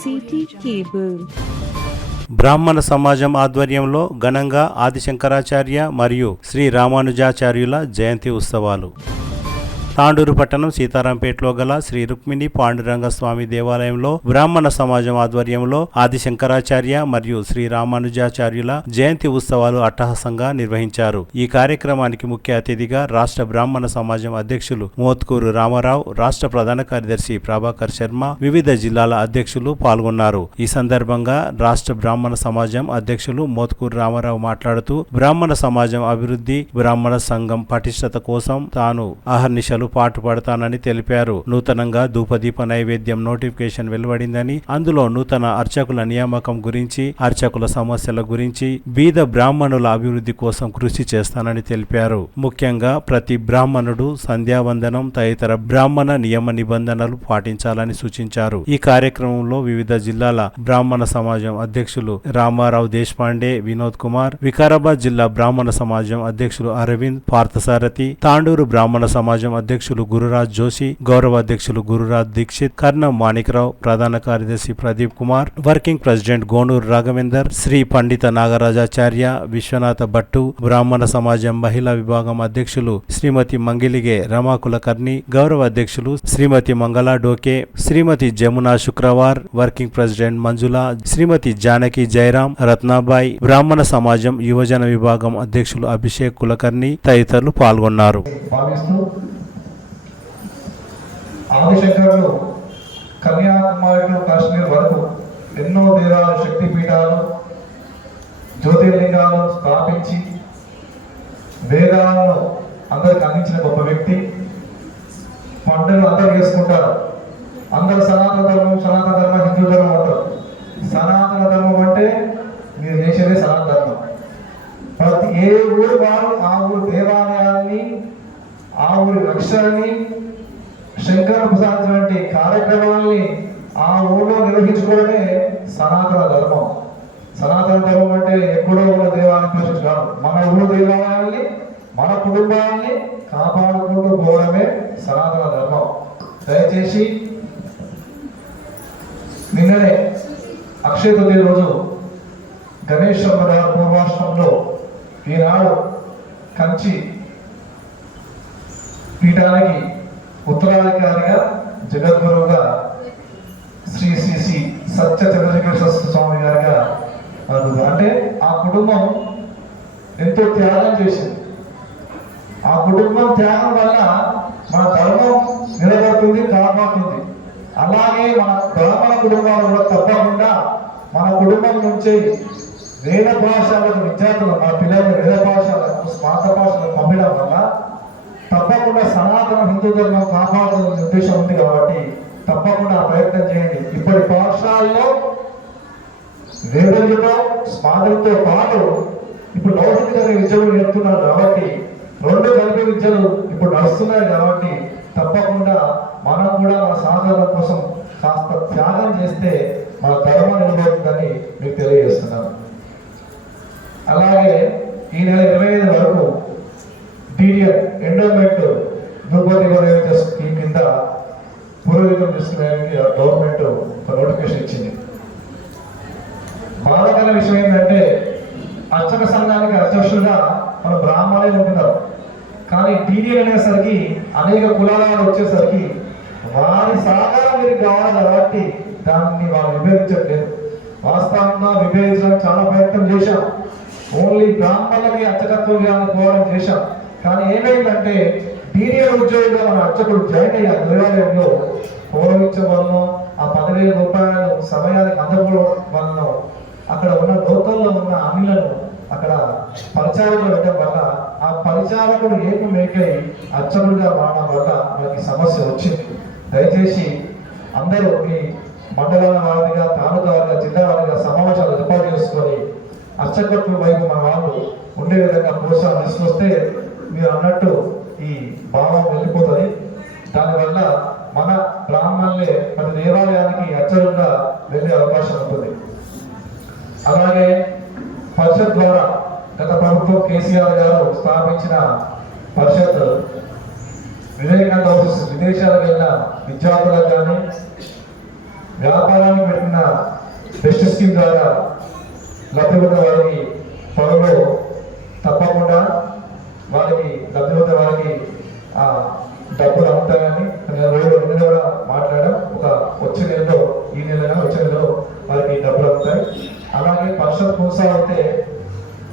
City cable. బ్రాహ్మణ సమాజం ఆధ్వర్యంలో ఘనంగా ఆదిశంకరాచార్య మరియు శ్రీ రామానుజాచార్యుల జయంతి ఉత్సవాలు. తాండూరు పట్టణం సీతారాంపేటలో గల శ్రీ రుక్మిణి పాండురంగ స్వామి దేవాలయంలో బ్రాహ్మణ సమాజం ఆధ్వర్యంలో ఆదిశంకరాచార్య మరియు శ్రీ రామానుజాచార్యుల జయంతి ఉత్సవాలు అట్టహాసంగా నిర్వహించారు. ఈ కార్యక్రమానికి ముఖ్య అతిథిగా రాష్ట్ర బ్రాహ్మణ సమాజం అధ్యక్షులు మోత్కూరు రామారావు, రాష్ట్ర ప్రధాన కార్యదర్శి ప్రభాకర్ శర్మ, వివిధ జిల్లాల అధ్యక్షులు పాల్గొన్నారు. ఈ సందర్భంగా రాష్ట్ర బ్రాహ్మణ సమాజం అధ్యక్షులు మోత్కూరు రామారావు మాట్లాడుతూ బ్రాహ్మణ సమాజం అభివృద్ధి, బ్రాహ్మణ సంఘం పటిష్టత కోసం తాను అహర్నిశలు పాటుపడతానని తెలిపారు. నూతనంగా ధూపదీప నైవేద్యం నోటిఫికేషన్ వెలువడిందని, అందులో నూతన అర్చకుల నియామకం గురించి, అర్చకుల సమస్యల గురించి, బీద బ్రాహ్మణుల అభివృద్ధి కోసం కృషి చేస్తానని తెలిపారు. ముఖ్యంగా ప్రతి బ్రాహ్మణుడు సంధ్యావందనం తదితర బ్రాహ్మణ నియమ నిబంధనలు పాటించాలని సూచించారు. ఈ కార్యక్రమంలో వివిధ జిల్లాల బ్రాహ్మణ సమాజం అధ్యక్షులు రామారావు దేశపాండే, వినోద్ కుమార్, వికారాబాద్ జిల్లా బ్రాహ్మణ సమాజం అధ్యక్షులు అరవింద్ పార్థసారథి, తాండూరు బ్రాహ్మణ సమాజం అధ్యక్షులు గురురాజ్ జోషి, గౌరవ అధ్యక్షులు గురురాజ్ దీక్షిత్, కర్ణం మాణిక్రావు, ప్రధాన కార్యదర్శి ప్రదీప్ కుమార్, వర్కింగ్ ప్రెసిడెంట్ గోనూరు రాఘవేందర్, శ్రీ పండిత నాగరాజాచార్య, విశ్వనాథ భట్టు, బ్రాహ్మణ సమాజం మహిళా విభాగం అధ్యక్షులు శ్రీమతి మంగిలిగే రమాకులకర్ణి, గౌరవ అధ్యక్షులు శ్రీమతి మంగళ డోకే, శ్రీమతి జమునా శుక్రవార్, వర్కింగ్ ప్రెసిడెంట్ మంజుల, శ్రీమతి జానకి జయరాం, రత్నాబాయి, బ్రాహ్మణ సమాజం యువజన విభాగం అధ్యక్షులు అభిషేక్ కులకర్ణి తదితరులు పాల్గొన్నారు. ఆదిశంకరులు కన్యాకుమారి టు కాశ్మీర్ వరకు ఎన్నో దేవాల శక్తిపీఠాలు, జ్యోతిర్లింగాలు స్థాపించి వేదాలను అందరికి అందించిన గొప్ప వ్యక్తి. పండుగలు అందరూ చేసుకుంటారు. అందరు సనాతన ధర్మం హిందూ ధర్మం అంటారు. సనాతన ధర్మం అంటే మీరు చేసేదే సనాతన ధర్మం. ప్రతి ఏ ఊరు వారు ఆ ఊరు దేవాలయాన్ని, ఆ ఊరి రక్షణని, శంకర ప్రసాదించినటువంటి కార్యక్రమాల్ని ఆ ఊళ్ళో నిర్వహించుకోవడమే సనాతన ధర్మం. సనాతన ధర్మం అంటే ఎక్కడో ఉన్న దేవాలయం ప్రశ్న కాదు. మన ఊరు దేవాలయాల్ని, మన కుటుంబాన్ని కాపాడుకుంటూ పోవడమే సనాతన ధర్మం. దయచేసి నిన్ననే అక్షయ తృతీయ రోజు గణేష్ పూర్వాశ్రమంలో ఈనాడు కంచి పీఠానికి ఉత్తరాధికారిగా జగద్గురువుగా శ్రీ శ్రీ శ్రీ సత్య చంద్రశేఖర స్వామి గారిగా అంటే ఆ కుటుంబం ఎంతో త్యాగం చేసింది. ఆ కుటుంబం త్యాగం వల్ల మన ధర్మం నిలబడుతుంది, కాపాడుతుంది. అలాగే మన బ్రాహ్మణ కుటుంబాలు కూడా తప్పకుండా మన కుటుంబం నుంచి వేద పాఠశాలకు విద్యార్థులు, మన పిల్లలు వేద పాఠశాలకు, స్మార్త పాఠశాలకు పంపడం వల్ల తప్పకుండా సనాతన హిందూ ధర్మం కాపాడాలనే ఉద్దేశం ఉంది. కాబట్టి తప్పకుండా ప్రయత్నం చేయండి. ఇప్పటి పాఠశాలలో వేదంతో స్మార్తంతో పాటు ఇప్పుడు లౌకిక విద్యలు నేర్పుతున్నారు. కాబట్టి రెండు కలిపి విద్యలు ఇప్పుడు నడుస్తున్నాయి. కాబట్టి తప్పకుండా మనం కూడా మన సనాతన కోసం కాస్త త్యాగం చేస్తే మన ధర్మం నిలబడుతుందని మీకు తెలియజేస్తున్నాను. అలాగే ఈ నెల 25 వరకు DDN ఎండోమెంట్ ధూపదీప స్కీమ్ కింద పూర్వీకం తీసుకునేందుకు గవర్నమెంట్ ఒక నోటిఫికేషన్ ఇచ్చింది. బాధాకరమైన విషయం ఏంటంటే అర్చక సంఘానికి అధ్యక్షులుగా మన బ్రాహ్మణులే ఉంటున్నారు. కానీ DDN అనేసరికి అనేక కులాల వచ్చేసరికి వారి సహకారం వీరికి కావాలి. కాబట్టి దాన్ని వాళ్ళు విభేదించట్లేదు. వాస్తవంగా విభేదించడానికి చాలా ప్రయత్నం చేశాం. ఓన్లీ బ్రాహ్మణులకి అర్చకత్వం పోవడం చేశాం. కానీ ఏమైందంటే DDN ఉద్యోగిగా మన అర్చకుడు జాయిన్ అయ్యారు. దేవాలయంలో పౌరవించడం వల్ల ఆ 10,000 రూపాయలు సమయానికి అందకపోవడం వల్ల అక్కడ ఉన్న లోకల్లో ఉన్న అన్నిలను అక్కడ పరిచారకులు పెట్టడం వల్ల ఆ పరిచారకుడు ఏకమేకై అర్చకుడిగా మారడం వల్ల మనకి సమస్య వచ్చింది. దయచేసి అందరూ మీ మండలాల వారిగా, తాలూకా వారిగా, జిల్లా వారిగా సమావేశాలు ఏర్పాటు చేసుకొని అర్చకత్వం వైపు మన వాళ్ళు ఉండే విధంగా ప్రోత్సాహం తీసుకొస్తే మీరు అన్నట్టు ఈ భావం వెళ్ళిపోతుంది. దానివల్ల మన బ్రాహ్మణులే ప్రతి దేవాలయానికి అర్చకులుగా వెళ్ళే అవకాశం ఉంటుంది. అలాగే పరిషత్ ద్వారా గత ప్రభుత్వం కేసీఆర్ గారు స్థాపించిన పరిషత్ వివేకానంద విదేశాలకు వెళ్ళిన విద్యార్థులకు కానీ వ్యాపారానికి పెట్టిన బెస్ట్ స్కీమ్ ద్వారా లబ్ధి పొందిన వారికి త్వరలో తప్పకుండా వారికి లబ్ధి పొందిన వారికి డబ్బులు అమ్ముతాయని రోజు కూడా మాట్లాడడం. వచ్చే నెలలో ఈ వచ్చే నెలలో వారికి డబ్బులు అవుతాయి. అలాగే పరిషత్ కొనసాగితే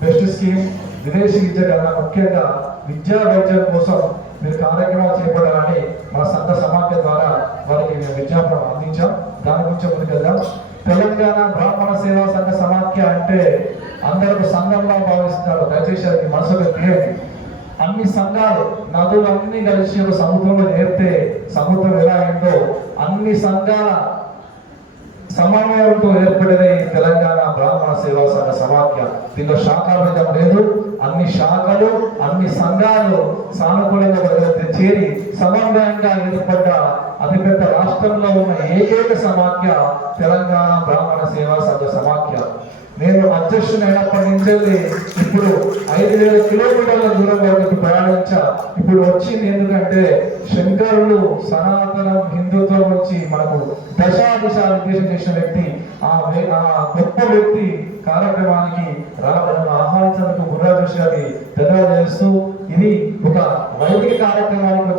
బెస్ట్ స్కీమ్ విదేశీ విద్య కన్నా ముఖ్యంగా విద్యా వైద్యం కోసం మీరు కార్యక్రమాలు చేపట్టాలని మన సంఘ సమాఖ్య ద్వారా వారికి మేము విజ్ఞాపనం అందించాం. దాని గురించి ముందుకెళ్దాం. తెలంగాణ బ్రాహ్మణ సేవా సంఘ సమాఖ్య అంటే అందరూ సంఘంలో భావిస్తున్నారు. దయచేసి అది మనసులో తీయండి. అన్ని సంఘాలు నదులు అన్ని కలిసి ఒక సముద్రంలో చేరితే సముద్రం ఎలా అయిందో అన్ని సంఘాల సమన్వయంతో ఏర్పడిన తెలంగాణ బ్రాహ్మణ సేవా సంఘ సమాఖ్య. దీనిలో శాఖాభేదం లేదు. అన్ని శాఖలు అన్ని సంఘాలు సానుకూలంగా చేరి సమన్వయంగా ఏర్పడ్డ అతిపెద్ద రాష్ట్రంలో ఉన్న ఏకైక సమాఖ్య తెలంగాణ బ్రాహ్మణ సేవా సంఘ సమాఖ్య. నేను అధ్యక్షుని అయినప్పటి నుంచి ఇప్పుడు 5,000 కిలోమీటర్ల దూరం వరకు ప్రయాణించా. ఇప్పుడు వచ్చింది ఎందుకంటే శంకరులు సనాతనం హిందుత్వం నుంచి మనకు దశ నిర్దేశం చేసిన వ్యక్తి, ఆ గొప్ప వ్యక్తి కార్యక్రమానికి రావడం ఆహ్వానించేందుకు గుర్రాజు గారికి ధన్యవాదాలు చేస్తూ, ఇది ఒక వైదిక కార్యక్రమానికి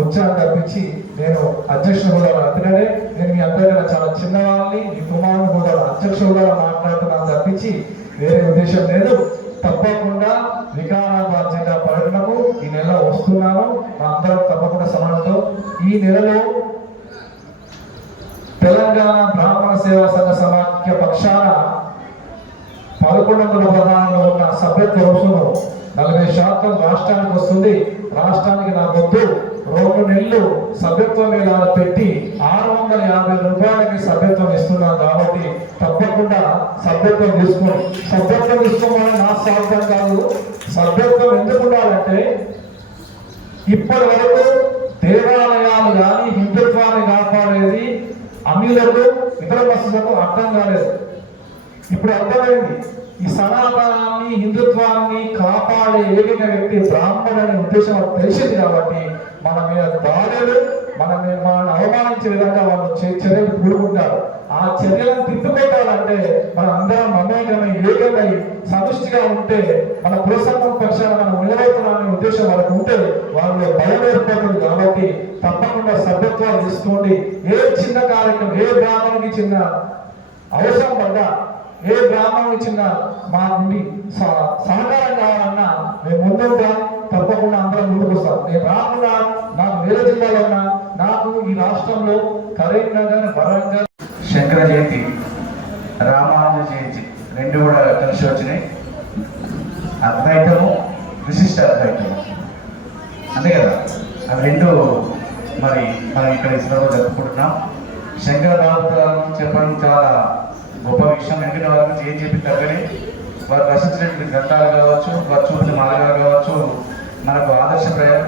వచ్చాను తప్పించి నేను అధ్యక్షుడు హోదాలో అందుకనే నేను మీ అందరికీ చాలా చిన్నవాళ్ళని మీ కుమారుని హోదాలో అధ్యక్షుడు హోదాలో మాట్లాడుతున్నాను తప్పించి వేరే ఉద్దేశం లేదు. తప్పకుండా వికారాబాద్ జిల్లా పర్యటనకు ఈ నెల వస్తున్నాను. మా అందరం తప్పకుండా సమానంతో ఈ నెలలో తెలంగాణ బ్రాహ్మణ సేవా సంఘ సమాఖ్య పక్షాన 1116లో ఉన్న సభ్యత్వ రుసుము 40% రాష్ట్రానికి వస్తుంది. రాష్ట్రానికి నా వద్దు 2 నెలలు సభ్యత్వం ఇలా పెట్టి 650 రూపాయలకి సభ్యత్వం ఇస్తున్నాను. కాబట్టి తప్పకుండా సభ్యత్వం తీసుకోమని నా స్వార్థం కాదు. సభ్యత్వం ఎందుకు ఉండాలంటే ఇప్పటి వరకు దేవాలయాలు కానీ హిందుత్వాన్ని కాపాడేది అమీలకు ఇతర వస్తువులకు అర్థం కాలేదు. ఇప్పుడు అర్థమైంది. ఈ సనాతనాన్ని హిందుత్వాన్ని కాపాడే ఏకైక వ్యక్తి బ్రాహ్మణుడు అనే ఉద్దేశం వాళ్ళకి తెలిసింది. కాబట్టి మన మీద దాడులు మనల్ని అవమానించే విధంగా వాళ్ళు చర్యలు కూడుకుంటారు. ఆ చర్యలను తిప్పుకొట్టాలంటే మనం అందరం మమేకమై ఏకమై సమిష్టిగా ఉంటే మన పురసంఘం పక్షాన మనం నిలబడుతున్నామనే ఉద్దేశం వాళ్ళకు ఉంటే వాళ్ళు భయం ఏర్పడుతుంది. కాబట్టి తప్పకుండా సభ్యత్వాలు తీసుకోండి. ఏ చిన్న కార్యక్రమం, ఏ గ్రామానికి చిన్న అవసరం పడ్డా, ఏ గ్రామం చిన్న మా నుండి సహకారం కావాలన్నా మేము ముందుగా తప్పకుండా అందరం ముందుకు వస్తాం. నేను రాకుండా నాకు వేరే జిల్లాలో ఉన్నా, నాకు ఈ రాష్ట్రంలో కరీంనగర్, వరంగల్ శంకర జయంతి, రామానుజ జయంతి 2 కూడా కలిసి వచ్చినాయి. అద్వైతము, విశిష్ట అద్వైతము అంతే కదా. అవి 2 మరి మనం ఇక్కడ ఇస్లాంలో జరుపుకుంటున్నాం. శంకర భాగవతం చెప్పడం చాలా గొప్ప విషయం. ఎందుకంటే వారి గురించి ఏం చెప్పి తగ్గని వారు రచించినటువంటి గ్రంథాలు కావచ్చు, వారు చూపిన మార్గాలు కావచ్చు మనకు ఆదర్శప్రాయం.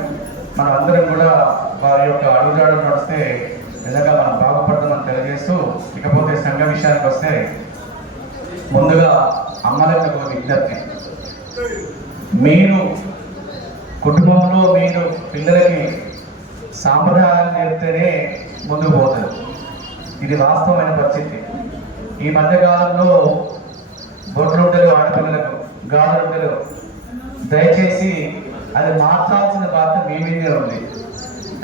మనం అందరం కూడా వారి యొక్క అడుగుజాడలు నడిస్తే నిజంగా మనం బాగుపడతామని తెలియజేస్తూ, ఇకపోతే సంఘ విషయానికి వస్తే ముందుగా అమ్మలకు ఒక విజ్ఞప్తి. మీరు కుటుంబంలో మీరు పిల్లలకి సాంప్రదాయాలు నేర్పితేనే ముందుకు పోతారు. ఇది వాస్తవమైన పరిస్థితి. ఈ మధ్యకాలంలో బొట్లుంటలు ఆడపిల్లలకు, గాలుంటలు, దయచేసి అది మార్చాల్సిన బాధ్యత మీ మీదే ఉంది.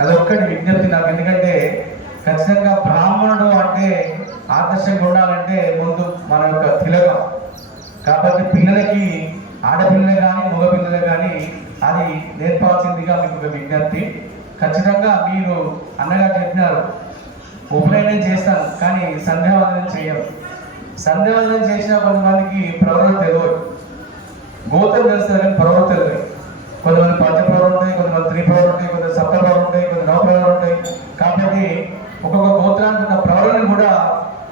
అదొక్కటి విజ్ఞప్తి నాకు. ఎందుకంటే ఖచ్చితంగా బ్రాహ్మణుడు అంటే ఆదర్శంగా ఉండాలంటే ముందు మన యొక్క తిలకం. కాబట్టి పిల్లలకి, ఆడపిల్లలు కానీ మగపిల్లలు కానీ అది నేర్పాల్సిందిగా మీకు ఒక విజ్ఞప్తి. ఖచ్చితంగా మీరు అన్నగా చెప్పినారు, ఉపనయనం చేస్తాను కానీ సంధ్యావందనం చేయం. సంధ్యావందనం చేసిన కొంతమందికి ప్రవరణ తెలియదు, గోత్రం తెలుస్తారు కానీ ప్రవరణ తెలియదు. కొంతమంది పంచప్రవరణ ఉంటాయి, కొంతమంది త్రిప్రవరణ ఉంటాయి, కొంతమంది సప్తప్రవరణ ఉంటాయి, కొంత నవప్రవరణ ఉంటాయి. కాబట్టి ఒక్కొక్క గోత్రానికి ఉన్న ప్రవరణను కూడా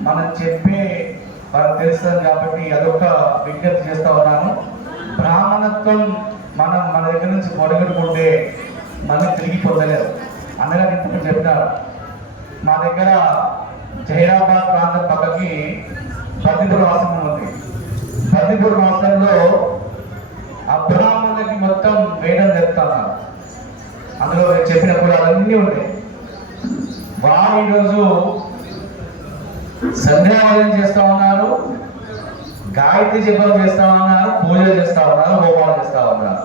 మనం చెప్పే వాళ్ళకి తెలుస్తుంది. కాబట్టి అదొక విజ్ఞప్తి చేస్తూ ఉన్నాను. బ్రాహ్మణత్వం మన దగ్గర నుంచి పొడగొట్టుకుంటే మళ్ళీ తిరిగి పొందలేదు. అన్నగా ఇప్పుడు చెప్తారు, మా దగ్గర జహీరాబాద్ ప్రాంతం పక్కకి బద్దిపూర్ ఆశ్రమం ఉంది. బద్దిపూర్ ఆశ్రమంలో అబ్రాహ్మణులకి మొత్తం వేయడం చెప్తాను. అందులో చెప్పిన కూడా అవన్నీ ఉంటాయి. వారు ఈరోజు సంధ్యావందనం చేస్తా ఉన్నారు, గాయత్రి జపం చేస్తా ఉన్నారు, పూజలు చేస్తా ఉన్నారు, హోమాలు చేస్తా ఉన్నారు.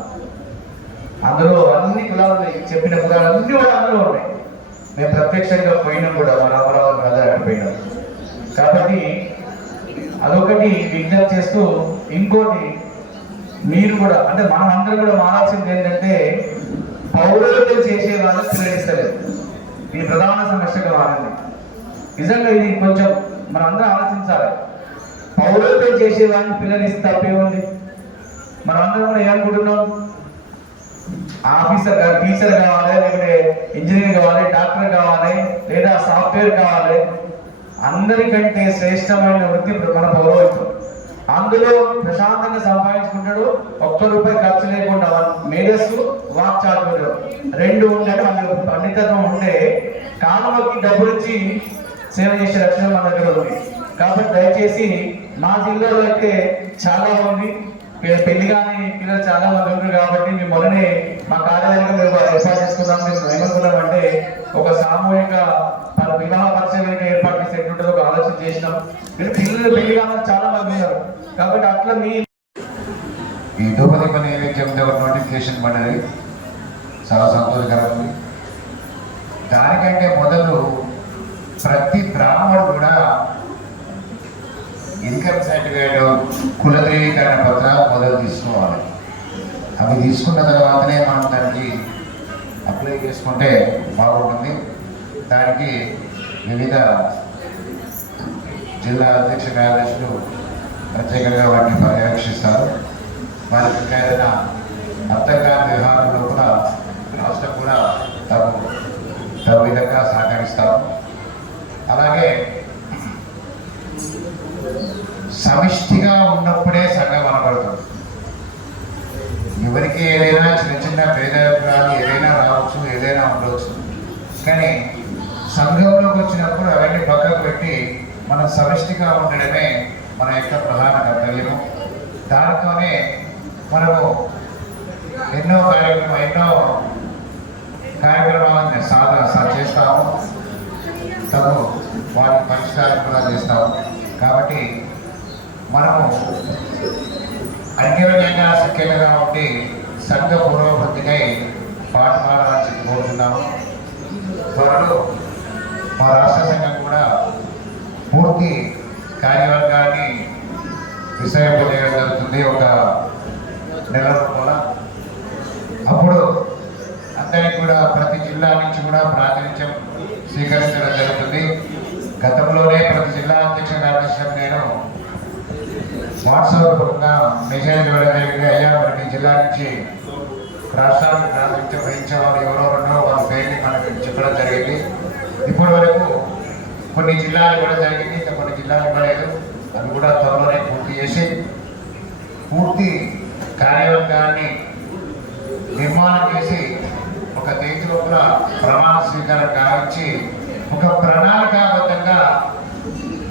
అందులో అన్ని కులాలు చెప్పిన కులాలు అన్ని కూడా అందులో ఉన్నాయి. మేము ప్రత్యక్షంగా పోయినాం కూడా, మన అమరావతి కథ పోయినాం. కాబట్టి అదొకటి విజ్ఞప్తి చేస్తూ, ఇంకోటి మీరు కూడా అంటే మనం అందరం కూడా మారాల్సింది ఏంటంటే పౌరులతో చేసే వాళ్ళని ప్రేరిస్తలేదు. ఇది ప్రధాన సమస్యగా మారింది. నిజంగా ఇది కొంచెం మనం అందరం ఆలోచించాలి. పౌరులతో చేసే వాళ్ళని పిల్లలిస్తే తప్పే ఉంది. మనం అందరం కూడా ఏమనుకుంటున్నాం, ఆఫీసర్ టీచర్ కావాలి, లేకపోతే ఇంజనీర్ కావాలి, డాక్టర్ కావాలి, లేదా సాఫ్ట్వేర్ కావాలి. అందరికంటే శ్రేష్టమైన వృత్తి మన పౌరత్వం. అందులో ప్రశాంతంగా సంపాదించుకుంటాడు, ₹1 ఖర్చు లేకుండా మేధస్సు, వాక్చాతుర్యం రెండు ఉండే మనకు పండితత్వం ఉండే కానుమకి డబ్బులు ఇచ్చి సేవ చేసే లక్షణం మన దగ్గర ఉంది. కాబట్టి దయచేసి మా జిల్లాలో అయితే చాలా ఉంది, పెళ్లి కానీ పిల్లలు చాలా మంది ఉంటారు. కాబట్టి మేము మొదలనే మా కార్యాలయంలో మేము ఏర్పాటు చేసుకున్నాం. మేము ఏమనుకున్నామంటే ఒక సామూహిక వివాహ పరిచయం ఏర్పాటు చేసి ఎట్లుంటుందో ఒక ఆలోచన చేసినాం. మీరు పిల్లలు పెళ్లి కానీ చాలా మంది ఉన్నారు. కాబట్టి అట్లా మీ ఈ ద్రౌపది నైవేద్యంతో నోటిఫికేషన్ పడ్డది, చాలా సంతోషకరం. దానికంటే మొదలు ప్రతి బ్రాహ్మణుడు కూడా ఇన్కమ్ సర్టిఫికేట్, కుల ధృవీకరణ పత్రాలు మొదలు తీసుకోవాలి. అవి తీసుకున్న తర్వాతనే మనం దానికి అప్లై చేసుకుంటే బాగుంటుంది. దానికి వివిధ జిల్లా అధ్యక్ష కార్యదర్శులు ప్రత్యేకంగా వాటిని పర్యవేక్షిస్తారు. వారికి ఇంకా ఏదైనా అర్థం కాని వ్యవహారంలో కూడా రాష్ట్రం కూడా తగు విధంగా సహకరిస్తారు. అలాగే సమిష్టిగా ఉన్నప్పుడే సంఘం అనబడుతుంది. ఎవరికి ఏదైనా చిన్న చిన్న భేదాభిప్రాయాలు ఏదైనా రావచ్చు, ఏదైనా ఉండవచ్చు. కానీ సంఘంలోకి వచ్చినప్పుడు అవన్నీ పక్కకు పెట్టి మనం సమిష్టిగా ఉండడమే మన యొక్క ప్రధాన కర్తవ్యం. దానితోనే మనము ఎన్నో కార్యక్రమాలను చేస్తాము, తగు వాటి పరిష్కారం కూడా చేస్తాము. కాబట్టి మనము అన్యోన్యంగా సఖ్యతగా ఉండి సంఘ పురోభివృద్ధికై పాటుపడాలని చెప్పి కోరుతున్నాము. త్వరలో మా రాష్ట్ర సంఘం కూడా పూర్తి కార్యవర్గాన్ని విషయపదేయడం జరుగుతుంది, ఒక నెల కూడా. అప్పుడు అందరికీ కూడా ప్రతి జిల్లా నుంచి కూడా ప్రాతినిధ్యం స్వీకరించడం జరుగుతుంది. గతంలోనే ప్రతి జిల్లా అధ్యక్ష కార్యదర్శి నేను వాట్సాప్ రూపంగా మెసేజ్ ఇవ్వడం జరిగింది. అయ్యా ప్రతి జిల్లా నుంచి రాష్ట్రానికి ప్రాతినిధ్యం వహించే వాళ్ళు ఎవరెవరో వాళ్ళ పేరుని మనకు చెప్పడం జరిగింది. ఇప్పటి వరకు కొన్ని జిల్లాలు ఇవ్వడం జరిగింది, ఇంకా కొన్ని జిల్లాలు ఇవ్వలేదు. అవి కూడా త్వరలోనే పూర్తి చేసి పూర్తి కార్యవర్గాన్ని నిర్మాణం చేసి ఒక తేదీ లోపల ప్రమాణ స్వీకారం గావించి ఒక ప్రణాళికాబద్ధంగా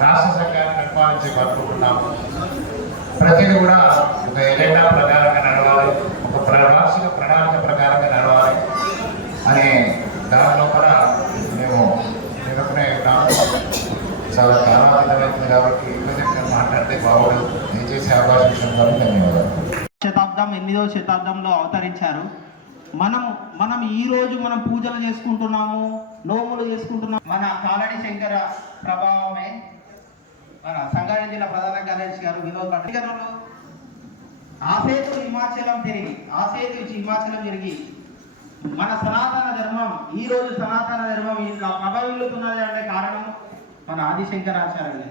రాష్ట్ర సంఘాన్ని నిర్మాణించి పట్టుకుంటున్నాము. ప్రతిదీ కూడా ఒక ఎజెండా ప్రకారంగా నడవాలి, ఒక వార్షిక ప్రణాళిక ప్రకారంగా నడవాలి అనే దాని లోపల మేము నిలుపునే ఉన్నాము. చాలా కాలాతీతమైంది కాబట్టి ఎక్కువ మాట్లాడితే బాగుండదు. నేను చేసే అవకాశం ఇచ్చినందుకు ధన్యవాదాలు. శతాబ్దం 8వ శతాబ్దంలో అవతరించారు. మనం ఈ రోజు మనం పూజలు చేసుకుంటున్నాము, నోములు చేసుకుంటున్నాము. మన కాలడి శంకర ప్రభావమే మన సంగారెడ్డి జిల్లా ప్రధాన కార్యదర్శి గారు వినోద్ పట్టికరణలో ఆసేతు హిమాచలం తిరిగి మన సనాతన ధర్మం ఈ రోజు సనాతన ధర్మం ఇలా ప్రభావిల్లుతున్నది అనే కారణం మన ఆదిశంకరాచార్యులు.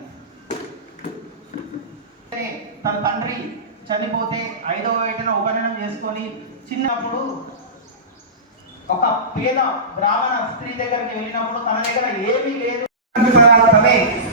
తన తండ్రి చనిపోతే 5వ ఏటన ఉపనయనం చేసుకొని చిన్నప్పుడు ఒక పేద బ్రాహ్మణ స్త్రీ దగ్గరికి వెళ్ళినప్పుడు తన దగ్గర ఏమీ లేదు.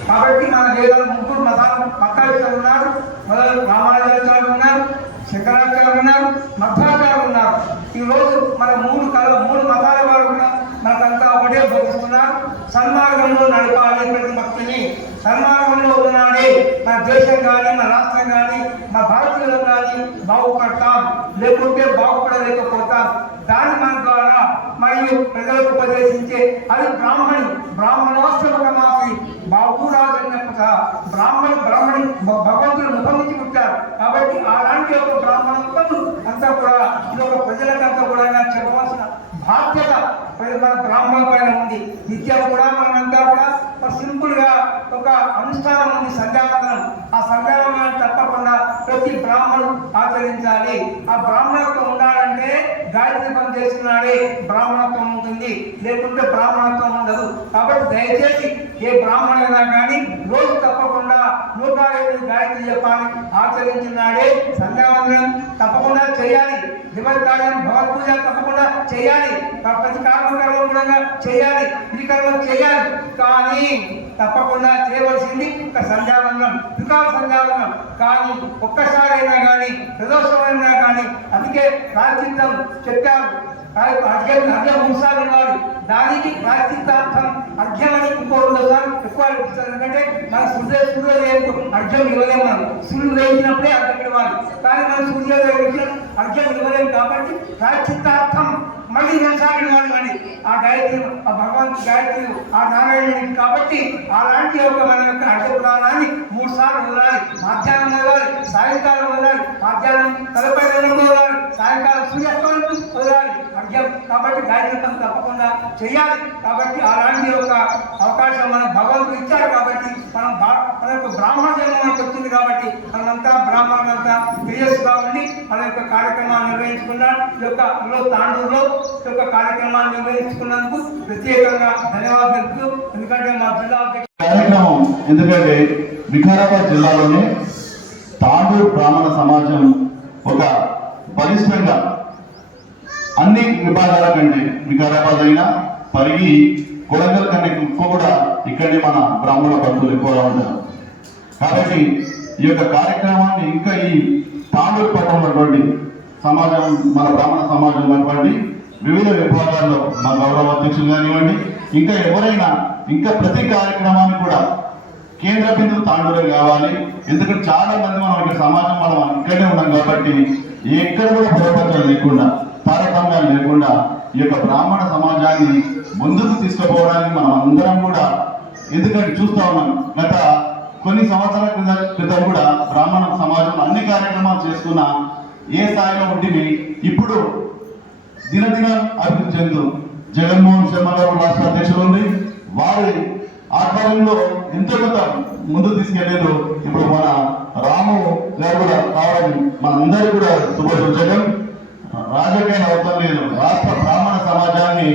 కాబట్టి మన దగ్గర 3 మతాలు మక్కాచార్యులు ఉన్నారు, మొదలు రామానుజాచార్యులు ఉన్నారు, శంకరాచార్యులు ఉన్నారు, మధ్వాచార్యులు ఉన్నారు. ఈరోజు మన 3 మతాల వారు కూడా మనకంతా ఒకటే బోధిస్తున్నారు. సన్మార్గంలో నడపాలి, ప్రతి భక్తిని సన్మార్గంలో ఉన్నాడే మన దేశం కానీ, మన రాష్ట్రం కానీ, మన భారతీయులు కానీ బాగుపడతాం, లేకుంటే బాగుపడలేకపోతాం. దాని మన ద్వారా మరియు ప్రజలకు ఉపదేశించే అది బ్రాహ్మణోత్సవమాసి బాబురాజన్న బ్రాహ్మణి భగవంతుడు ముఖం నుంచి పుట్టారు కాబట్టి అలాంటి ఒక బ్రాహ్మణత్వం అంతా కూడా ఇది ఒక ప్రజలకంతా కూడా చెప్పవలసిన బాధ్యత మన బ్రాహ్మణుల పైన ఉంది. నిత్యం కూడా మనమంతా కూడా సింపుల్ గా ఒక అనుష్ఠానం ఉంది, సంధ్యావందనం. ఆ సంధ్యావందనం తప్పకుండా ప్రతి బ్రాహ్మణుడు ఆచరించాలి. ఆ బ్రాహ్మణత్వం ఉండాలంటే గాయత్రి పని చేస్తున్నాడే బ్రాహ్మణత్వం ఉంటుంది, లేకుంటే బ్రాహ్మణత్వం ఉండదు. కాబట్టి దయచేసి ఏ బ్రాహ్మణులైనా కానీ రోజు తప్పకుండా 108 గాయత్రి చెప్పాలి, ఆచరించినాడే సంధ్యావందనం తప్పకుండా చేయాలి. దివకాలం భగవద్పూజ తప్పకుండా చేయాలి, ప్రతి కర్మ కూడా చేయాలి, ఈ కర్మ చేయాలి. కానీ తప్పకుండా చేయవలసింది ఒక సంధ్యావందనం, త్రికాల సంధ్యావందనం. కానీ ఒక్కసారైనా కానీ ప్రదోషమైనా కానీ అందుకే ప్రాచిత్తం చెప్పారు. అర్ఘ్యం 3 సార్లు ఇవ్వాలి. దానికి ప్రాచిత్తార్థం అర్ఘ్యం అని ఇంకో 2 సార్లు ఎక్కువ ఇస్తారు. ఎందుకంటే మన సూర్యోదయం అర్ఘ్యం ఇవ్వలేము, మనం సూర్యుడు వేయించినప్పుడే అర్ఘ్యం ఇవ్వాలి. కానీ మనం సూర్యోదయం వేయించిన అర్ఘ్యం ఇవ్వలేము. కాబట్టి ప్రాచిత్తార్థం మళ్ళీ 2 సార్లు ఇవ్వాలి. మళ్ళీ ఆ గాయత్రి, ఆ భగవంతు గాయత్రి, ఆ నారాయణుడికి. కాబట్టి అలాంటి ఒక మన యొక్క అర్ఘ పురాణాన్ని 3 సార్లు వదలాలి. మధ్యాహ్నం వదలాలి, సాయంకాలం వదలాలి, మధ్యాహ్నం తలపై వదలాలి, సాయంకాలం సూర్యాస్తమయం వదలాలి అర్ఘ్యం. కాబట్టి గాయత్రి తప్పకుండా చేయాలి. కాబట్టి అలాంటి ఒక అవకాశం మన భగవంతుడు ఇచ్చారు. కాబట్టి మనం మన యొక్క బ్రాహ్మణ జన్మ మనకు వచ్చింది. కాబట్టి మనమంతా బ్రాహ్మణులంతా క్రియస్గా ఉండి మన యొక్క కార్యక్రమాన్ని నిర్వహించుకున్నాం. ఈ యొక్క తాండూరులో ఈ యొక్క కార్యక్రమాన్ని నిర్వహించుకున్నందుకు ప్రత్యేకంగా ధన్యవాదాలు. ఎందుకంటే మా జిల్లా కార్యక్రమం ఎందుకంటే వికారాబాద్ జిల్లాలోనే తాండూరు బ్రాహ్మణ సమాజం ఒక బలిష్టంగా అన్ని విభాగాల కంటే వికారాబాద్ అయినా పరిగి కొడంగల్ కంటే ఎక్కువ కూడా ఇక్కడే మన బ్రాహ్మణ బంధువులు ఎక్కువగా ఉంటారు. కాబట్టి ఈ యొక్క కార్యక్రమాన్ని ఇంకా ఈ తాండూరు పట్టణంలోటువంటి సమాజం, మన బ్రాహ్మణ సమాజం అటువంటి వివిధ విభాగాల్లో మా గౌరవ అధ్యక్షులు కానివ్వండి, ఇంకా ఎవరైనా ఇంకా ప్రతి కార్యక్రమాన్ని కూడా కేంద్ర బిందువు తాండూరే కావాలి. ఎందుకంటే చాలా మంది మనం ఇక్కడ సమాజం మనం ఇక్కడే ఉన్నాం కాబట్టి ఎక్కడ కూడా పొరపాట్లు లేకుండా, తారతమ్యాలు లేకుండా ఈ యొక్క బ్రాహ్మణ సమాజాన్ని ముందుకు తీసుకుపోవడానికి మనం అందరం కూడా, ఎందుకంటే చూస్తా ఉన్నాం గత కొన్ని సంవత్సరాల క్రితం కూడా బ్రాహ్మణ సమాజం అన్ని కార్యక్రమాలు చేసుకున్న ఏ స్థాయిలో ఉంటుంది. ఇప్పుడు దినదినం అభివృద్ధి చెందు జగన్మోహన్ శర్మ గారు రాష్ట్ర అధ్యక్షులు ఉంది, వారి ఆధ్వర్యంలో ఎంతో కొంత ముందు తీసుకెళ్లేదు. ఇప్పుడు మన రాము గారు కూడా కావాలని మనందరూ కూడా శుభసూచకం. రాజకీయ అవసరం లేదు, రాష్ట్ర బ్రాహ్మణ సమాజాన్ని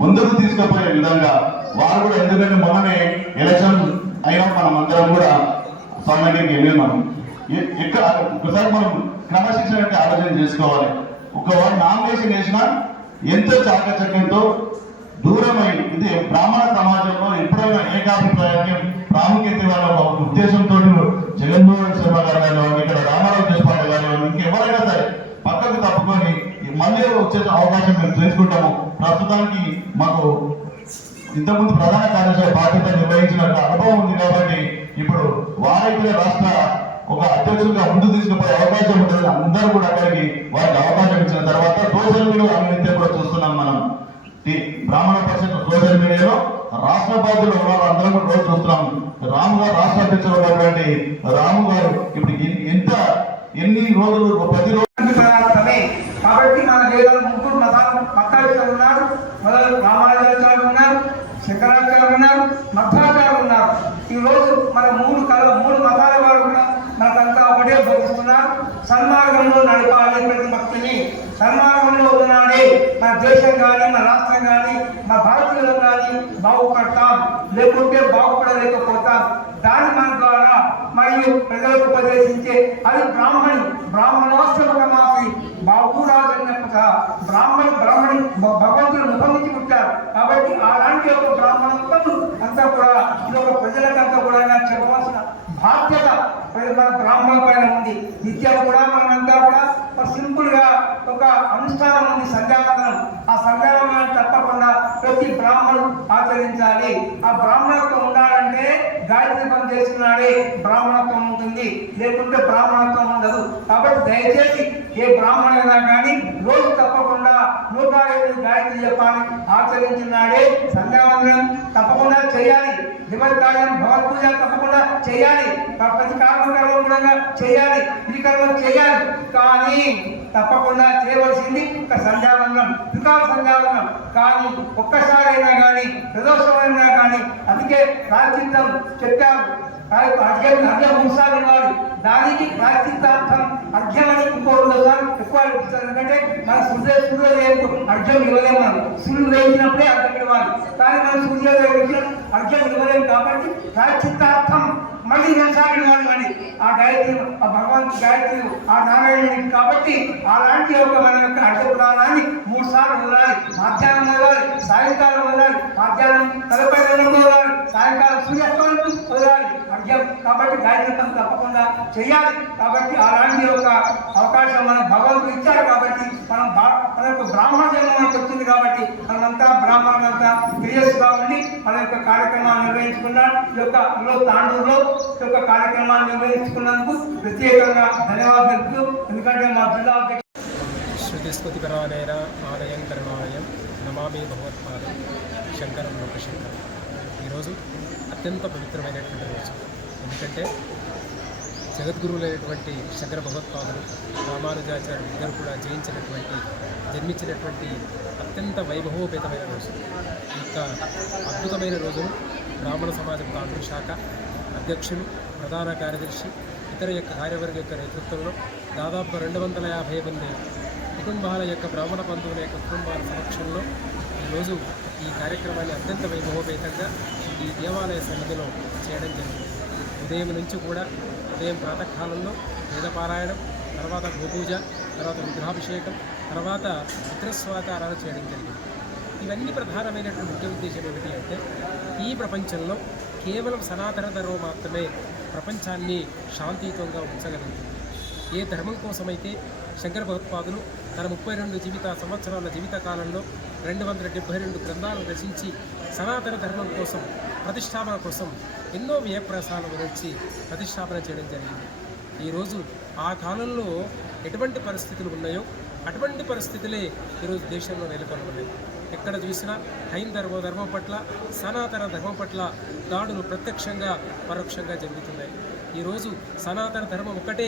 ముందుకు తీసుకుపోయే విధంగా వారు కూడా, ఎందుకంటే మొన్ననే ఎలక్షన్ అయినా మనం అందరం కూడా సమాజానికి వెళ్ళాం. మనం ఎక్కడ ఒకసారి మనం క్రమశిక్షణ ఆలోచన చేసుకోవాలి. ఒకవారు నామినేషన్ వేసినా ఎంతో చాకచక్యంతో దూరమై, ఇది బ్రాహ్మణ సమాజంలో ఎప్పుడైనా ఏకాభిప్రాయాన్ని ప్రాముఖ్యత ఇవ్వాలన్న ఉద్దేశంతో జగన్మోహన్ శర్మ గారు ఇక్కడ రామారావు దేశపాండే గారు ఇంకెవరైనా సరే పక్కకు తప్పుకొని మళ్ళీ వచ్చే అవకాశం మేము తెలుసుకుంటాము. ప్రస్తుతానికి మాకు ఇంతకుముందు ప్రధాన కార్యదర్శి బాధ్యత నిర్వహించినట్టు అనుభవం ఉంది కాబట్టి ఇప్పుడు వారైతే రాష్ట్ర ఒక అధ్యక్షులుగా ముందు తీసుకుపోయే అవకాశం ఉంటుంది. అందరూ కూడా అక్కడికి వారికి అవకాశం ఇచ్చిన తర్వాత సోషల్ మీడియా అవినీతి కూడా చూస్తున్నాం. మనం బ్రాహ్మణ పరిషత్ సోషల్ మీడియాలో రాష్ట్ర బాధ్యులు ఉన్నారు, అందరం కూడా రోజు చూస్తున్నాం. రాము గారు రాష్ట్ర అధ్యక్షులు ఉన్నటువంటి రాము గారు ఇప్పుడు ఎన్ని రోజులు ప్రతిరోజు. కాబట్టి మన దేశాలు 3 మతాలు మతాచార్యులు ఉన్నారు, మొదలు రామానుజాచార్యులు ఉన్నారు, శంకరాచార్యులు ఉన్నారు, మధ్వాచార్యులు ఉన్నారు. ఈ రోజు మన 3 మతాల వారు కూడా మనకంతా ఒకటే బోధిస్తున్నారు. సన్మార్గంలో నడపాలి ప్రతి భక్తిని. సన్మార్గంలో ఉన్నాడే మన దేశం కానీ, మన రాష్ట్రం కానీ, మన భారతీయులు కానీ బాగుపడతాం, లేకుంటే బాగుపడలేకపోతాం. దాని మన ద్వారా మరియు ప్రజలకు ఉపదేశించే అది బ్రాహ్మణోత్సవమాసి బాబురాజన్నట్టుగా బ్రాహ్మణి భగవంతుడు ముఖం నుంచి పుట్టారు. కాబట్టి అలాంటి ఒక బ్రాహ్మణత్వం అంతా కూడా ఇది ఒక ప్రజలకంతా కూడా చెప్పవలసిన బాధ్యత మన బ్రాహ్మణుల పైన ఉంది. నిత్యం కూడా మనమంతా కూడా సింపుల్ గా ఒక అనుష్ఠానం ఉంది, సంధ్యావందనం. ఆ సంధ్యావందనం తప్పకుండా ప్రతి బ్రాహ్మణుడు ఆచరించాలి. ఆ బ్రాహ్మణత్వం ఉండాలంటే గాయత్రి పని చేసుకున్నాడే బ్రాహ్మణత్వం ఉంటుంది, లేకుంటే బ్రాహ్మణత్వం ఉండదు. కాబట్టి దయచేసి ఏ బ్రాహ్మణులైనా కానీ రోజు తప్పకుండా 108 గాయత్రి చెప్పాలి, ఆచరించినాడే సంధ్యావందనం తప్పకుండా చేయాలి. నిమజ్జనం భగవత్ పూజ తప్పకుండా చేయాలి, ప్రతి కర్మ కూడా చేయాలి, ఇది కర్మ చేయాలి. కానీ తప్పకుండా చేయవలసింది ఒక సంధ్యావందనం, త్రికాల సంధ్యావందనం. కానీ ఒక్కసారైనా కానీ ప్రదోషమైనా కానీ అందుకే ప్రాచిత్యం చెప్పారు. అర్ఘ్యం 3 సార్లు ఇవ్వాలి. దానికి ప్రాచిత్తార్థం అర్ఘ్యం అని ఇంకో 2 సార్లు ఎక్కువ ఇస్తారు. ఎందుకంటే మన సూర్యోదయంకు అర్ఘ్యం ఇవ్వలేము. మనం సూర్యుడు వేసినప్పుడే అర్ఘ్యం ఇవ్వాలి. కానీ మనం సూర్యోదయం వేసిన అర్ఘ్యం ఇవ్వలేము. కాబట్టి ప్రాచిత్తార్థం మళ్ళీ 2 సార్లు ఇవ్వాలి. మళ్ళీ ఆ గాయత్రి, ఆ భగవంతు గాయత్రి, ఆ నారాయణుడికి. కాబట్టి అలాంటి మన యొక్క అర్ఘ పురాణాన్ని 3 సార్లు వదలాలి. మధ్యాహ్నం వదలాలి, సాయంకాలం వదలాలి, మధ్యాహ్నం తలపై వదలాలి, సాయంకాలం సూర్యాస్తమానికి వదలాలి అర్ఘ్యం. కాబట్టి గాయత్రి తప్పకుండా చేయాలి. కాబట్టి అలాంటి ఒక అవకాశం మనం భగవంతుడు ఇచ్చారు. కాబట్టి మనం మన యొక్క బ్రాహ్మణ జన్మ మనకు వచ్చింది. కాబట్టి మనమంతా బ్రాహ్మణులంతా క్రియస్గా ఉండి మన యొక్క కార్యక్రమాన్ని నిర్వహించుకున్నాం. ఈ యొక్క తాండూరులో ఈ యొక్క కార్యక్రమాన్ని నిర్వహించుకున్నందుకు ప్రత్యేకంగా ధన్యవాదాలు. ఎందుకంటే మా జిల్లా శృతిస్మృతిపరాయణ ఆలయం కరుణాలయం నమామి భగవత్పాదం శంకరం లోకశంకరం. ఈరోజు అత్యంత పవిత్రమైనటువంటి రోజు. ఎందుకంటే జగద్గురువులైనటువంటి శంకర భగవత్పాదులు, రామానుజాచార్యులు ఇద్దరు కూడా జన్మించినటువంటి అత్యంత వైభవోపేతమైన రోజు. ఈ యొక్క అద్భుతమైన రోజును బ్రాహ్మణ సమాజం తాండూరు శాఖ అధ్యక్షులు, ప్రధాన కార్యదర్శి, ఇతర యొక్క కార్యవర్గ యొక్క నేతృత్వంలో దాదాపు 250 మంది కుటుంబాల యొక్క బ్రాహ్మణ బంధువుల యొక్క కుటుంబాల సమక్షంలో ఈరోజు ఈ కార్యక్రమాన్ని అత్యంత వైభవోపేతంగా ఈ దేవాలయ సన్నిధిలో చేయడం జరిగింది. ఉదయం నుంచి కూడా ఉదయం ప్రాతకాలంలో వేదపారాయణం, తర్వాత గోపూజ, తర్వాత రుద్రాభిషేకం, తర్వాత పితృస్వాకారాలు చేయడం జరిగింది. ఇవన్నీ ప్రధానమైనటువంటి ముఖ్య ఉద్దేశం ఏమిటి అంటే ఈ ప్రపంచంలో కేవలం సనాతన ధర్మం మాత్రమే ప్రపంచాన్ని శాంతియుతంగా ఉంచగలుగుతుంది. ఏ ధర్మం కోసమైతే శంకర భగవత్పాదులు తన 32 సంవత్సరాల జీవిత కాలంలో 272 గ్రంథాలు రచించి సనాతన ధర్మం కోసం ప్రతిష్టాపన కోసం ఎన్నో వ్యయప్రయాసాలు వదిలించి ప్రతిష్టాపన చేయడం జరిగింది. ఈరోజు ఆ కాలంలో ఎటువంటి పరిస్థితులు ఉన్నాయో అటువంటి పరిస్థితులే ఈరోజు దేశంలో నెలకొని ఉన్నాయి. ఎక్కడ చూసినా హైందవ ధర్మం పట్ల, సనాతన ధర్మం పట్ల దాడులు ప్రత్యక్షంగా పరోక్షంగా జరుగుతున్నాయి. ఈరోజు సనాతన ధర్మం ఒక్కటే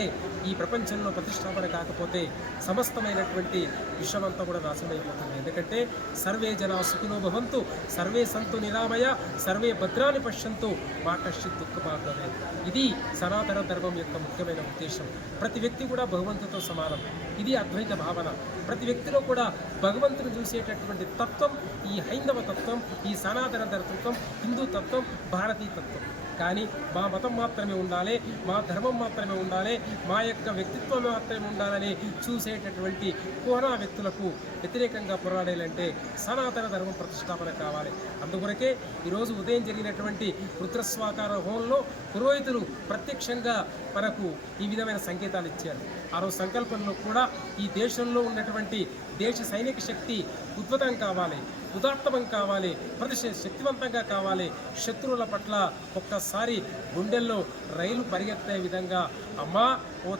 ఈ ప్రపంచంలో ప్రతిష్టాపన కాకపోతే సమస్తమైనటువంటి విశ్వమంతా కూడా నాశనమైపోతుంది. ఎందుకంటే సర్వే జనా సుఖినో భవంతు, సర్వే సంతు నిరామయ, సర్వే భద్రాన్ని పశ్యంతు, మా కశ్చిత్ దుఃఖమాగమే. ఇది సనాతన ధర్మం యొక్క ముఖ్యమైన ఉద్దేశం. ప్రతి వ్యక్తి కూడా భగవంతుతో సమానం. ఇది అద్వైత భావన. ప్రతి వ్యక్తిలో కూడా భగవంతుని చూసేటటువంటి తత్వం ఈ హైందవ తత్వం, ఈ సనాతన తత్వం, హిందూ తత్వం, భారతీయ తత్వం. కానీ మా మతం మాత్రమే ఉండాలి, మా ధర్మం మాత్రమే ఉండాలి, మా యొక్క వ్యక్తిత్వం మాత్రమే ఉండాలని చూసేటటువంటి కోనా వ్యక్తులకు వ్యతిరేకంగా పోరాడాలంటే సనాతన ధర్మం ప్రతిష్టాపన కావాలి. అందుకొరకే ఈరోజు ఉదయం జరిగినటువంటి రుద్రస్వాకార హోమంలో పురోహితులు ప్రత్యక్షంగా మనకు ఈ విధమైన సంకేతాలు ఇచ్చారు. ఆ రోజు సంకల్పంలో కూడా ఈ దేశంలో ఉన్నటువంటి దేశ సైనిక శక్తి ఉద్భుతం కావాలి, ఉదాత్తమం కావాలి, శక్తివంతంగా కావాలి. శత్రువుల పట్ల ఒక్కసారి గుండెల్లో రైలు పరిగెత్తే విధంగా అమ్మా ఓ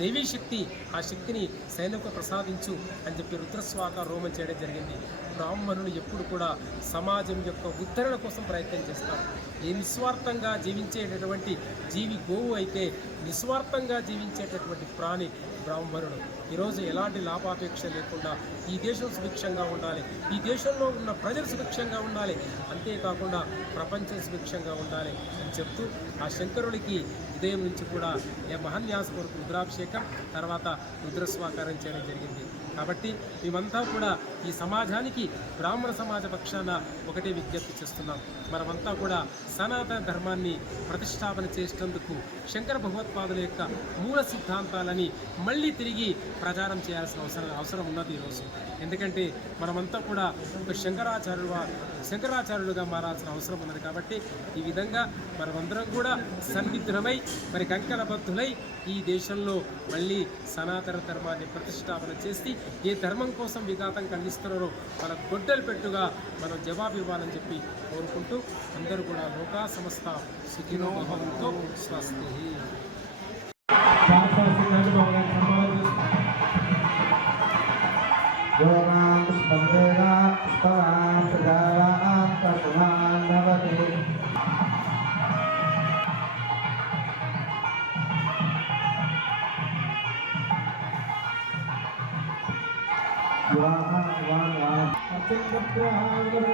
దేవీ శక్తి, ఆ శక్తిని సైనికులకు ప్రసాదించు అని చెప్పి రుద్రస్వాకార హోమం చేయడం జరిగింది. బ్రాహ్మణులు ఎప్పుడు కూడా సమాజం యొక్క ఉద్ధరణ కోసం ప్రయత్నం చేస్తారు. ఏ నిస్వార్థంగా జీవించేటటువంటి జీవి గోవు అయితే నిస్వార్థంగా జీవించేటటువంటి ప్రాణి బ్రాహ్మణుడు. ఈరోజు ఎలాంటి లాభాపేక్ష లేకుండా ఈ దేశం సుభిక్షంగా ఉండాలి, ఈ దేశంలో ఉన్న ప్రజలు సుభిక్షంగా ఉండాలి, అంతేకాకుండా ప్రపంచం సుభిక్షంగా ఉండాలి అని చెప్తూ ఆ శంకరుడికి ఉదయం నుంచి కూడా మహాన్యాస కొరకు రుద్రాభిషేకం, తర్వాత రుద్రస్వాకారం చేయడం జరిగింది. కాబట్టి మేమంతా కూడా ఈ సమాజానికి బ్రాహ్మణ సమాజ పక్షాన ఒకటే విజ్ఞప్తి చేస్తున్నాం. మనమంతా కూడా సనాతన ధర్మాన్ని ప్రతిష్టాపన చేసేందుకు శంకర భగవత్పాదుల యొక్క మూల సిద్ధాంతాలని మళ్ళీ తిరిగి ప్రచారం చేయాల్సిన అవసరం ఉన్నది ఈరోజు. ఎందుకంటే మనమంతా కూడా ఒక శంకరాచార్యులుగా మారాల్సిన అవసరం ఉన్నది. కాబట్టి ఈ విధంగా మనమందరం కూడా సన్నిధులమై మరి కంకణబద్ధులై ఈ దేశంలో మళ్ళీ సనాతన ధర్మాన్ని ప్రతిష్టాపన చేసి ఏ ధర్మం కోసం విఘాతం కలిగిస్తున్నారో మన గొడ్డలు పెట్టుగా మనం జవాబు ఇవ్వాలని చెప్పి కోరుకుంటూ అందరూ కూడా లోకా సమస్త సుఖినో భవంతు స్వస్తి. యోగాం సంఘటన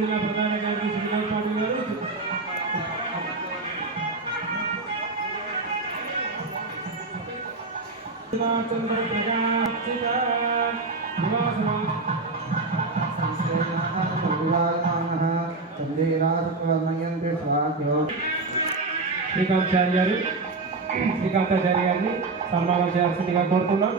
జిల్లా ప్రధాన కార్యదర్శి వినోద్ స్వామి గారు, చంద్ర ప్రకాశ్ శ్రీకాంతాచారి గారిని సన్మానం చేయాల్సిందిగా కోరుతున్నాం.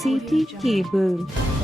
CT Cable